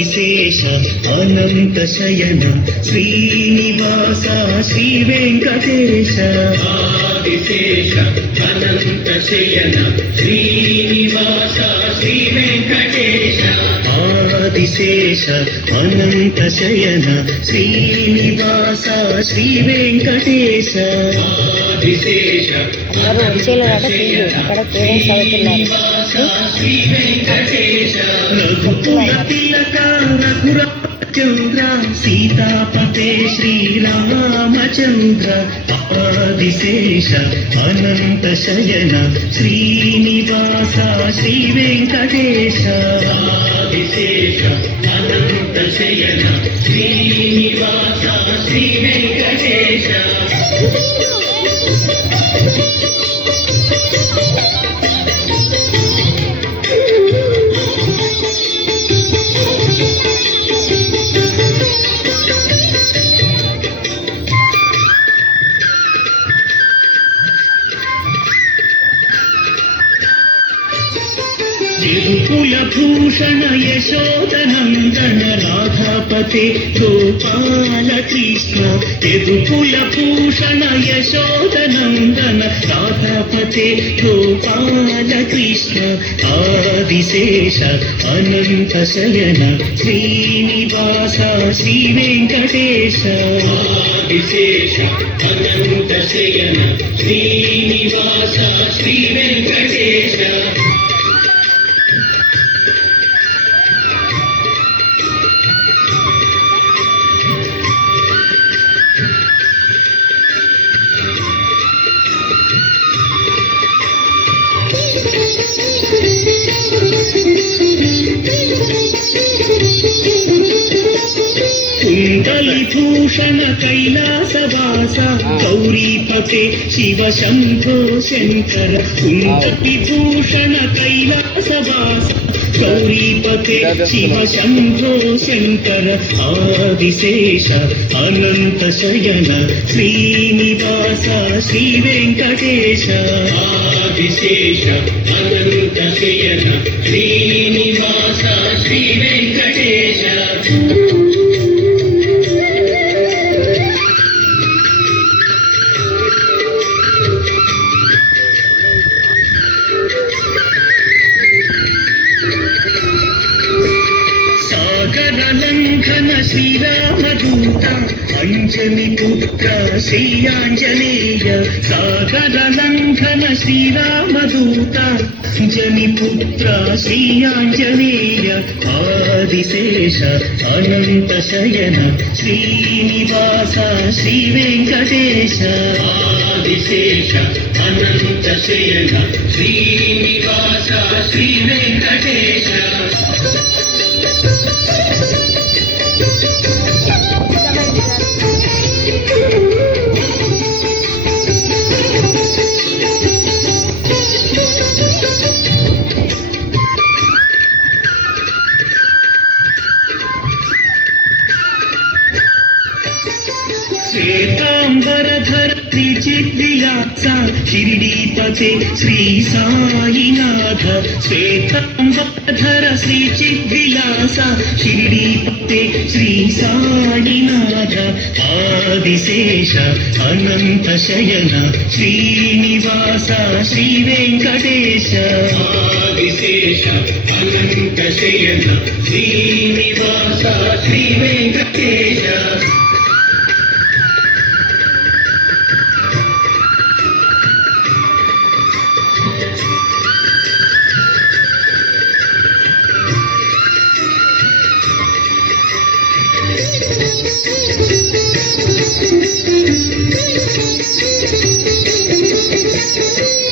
ఆదిశేష అనంత శయన శ్రీనివాస శ్రీ వెంకటేశ ఆదిశేష అనంత శయన శ్రీనివాస శ్రీ వెంకటేశ ఆదిశేష అనంత శయన శ్రీనివాస శ్రీ వెంకటేశ ఆదిశేష శ్రీ వెంకటేశ రఘుకుల తిలక రఘురామచంద్ర సీతాపతే శ్రీరామచంద్ర ఆదిశేష అనంత శయన శ్రీనివాస శ్రీ వెంకటేశ ఆదిశేష అనంత శయన శ్రీనివాస శ్రీ వెంకటేశ యదుకుల భూషణ యశోదనందన రాధాపతే గోపాల కృష్ణ యదుకుల భూషణ యశోదనందన రాధాపతే గోపాల కృష్ణ ఆదిశేష అనంత శయన శ్రీనివాస శ్రీ వెంకటేశ ఆదిశేష అనంత శయన శ్రీనివాస శ్రీ వెంకటేశ కుండలిభూషణ కైలాసవాస గౌరీపతే శివ శంభో శంకర కుండలిభూషణ కైలాసవాస గౌరీపతే శివ శంభో శంకర ఆదిశేష అనంత శయన శ్రీనివాస శ్రీ వెంకటేశ ఆదిశేష అనంత శయన శ్రీనివాస శ్రీ వెంకటేశ లంఘన శ్రీరామదూత అంజని పుత్ర శ్రీ ఆంజనేయ సాగర లంఘన శ్రీరామదూత అంజని పుత్ర శ్రీ ఆంజనేయ ఆదిశేష అనంత శయన శ్రీనివాస శ్రీ వెంకటేశ ఆదిశేష అనంత శయన శ్రీనివాస శ్రీ వెంకటేశ శ్వేతాంబరధర త్రిచిద్విలాస షిరిడీపతే శ్రీ సాయినాథ శ్వేతాంబరధర శ్రీచిద్విలాస షిరిడీపతే శ్రీ సాయినాథ ఆదిశేష అనంత శయన శ్రీనివాస శ్రీ వెంకటేశ ఆదిశేష అనంత శయన శ్రీనివాస శ్రీ వెంకటేశ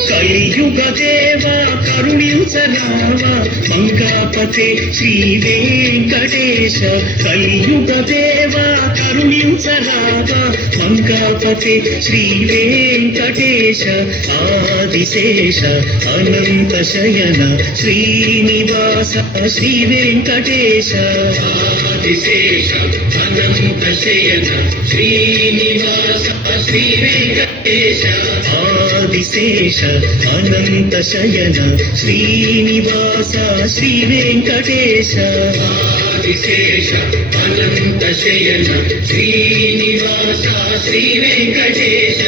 కలియుగ దేవ కరుణించరావ మంగాపతే శ్రీ వెంకటేశ కలియుగ దేవ కరుణించరావ మంగాపతే శ్రీ వెంకటేశ ఆదిశేష అనంత శయన శ్రీనివాస శ్రీ వెంకటేశ ఆదిశేష అనంత శయన శ్రీనివాస శ్రీ వెంకటేశ ఆదిశేష అనంత శయన శ్రీనివాస శ్రీ వెంకటేశ ఆదిశేష అనంత శయన శ్రీనివాస శ్రీ వెంకటేశ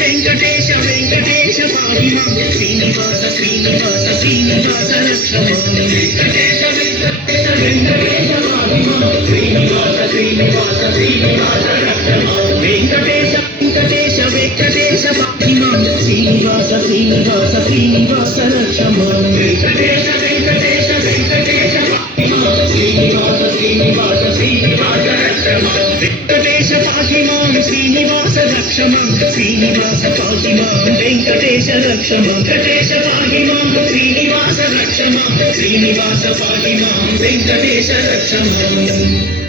వెంకటేశ వెంకటేశ పాహి మాం శ్రీనివాస శ్రీనివాస శ్రీనివాస రక్షమ వెంకటేశ వెంకటేశ వెంకటేశ పాహి మాం శ్రీనివాస శ్రీనివాస శ్రీనివాస రక్షమ వెంకటేశ వెంకటేశ వెంకటేశ పాహి మాం శ్రీనివాస శ్రీనివాస శ్రీనివాస రక్షమ వెంకటేశ వెంకటేశ వెంకటేశ పాహి మాం శ్రీనివాస శ్రీనివాస శ్రీనివాస రక్షమ వెంకటేశ పాహి మాం శ్రీనివాస రక్షమ శ్రీనివాస పాహి మాం వెంకటేశ రక్షమ వెంకటేశ పాహి మాం శ్రీనివాస రక్షమ శ్రీనివాస పాహి మాం వెంకటేశ రక్షమ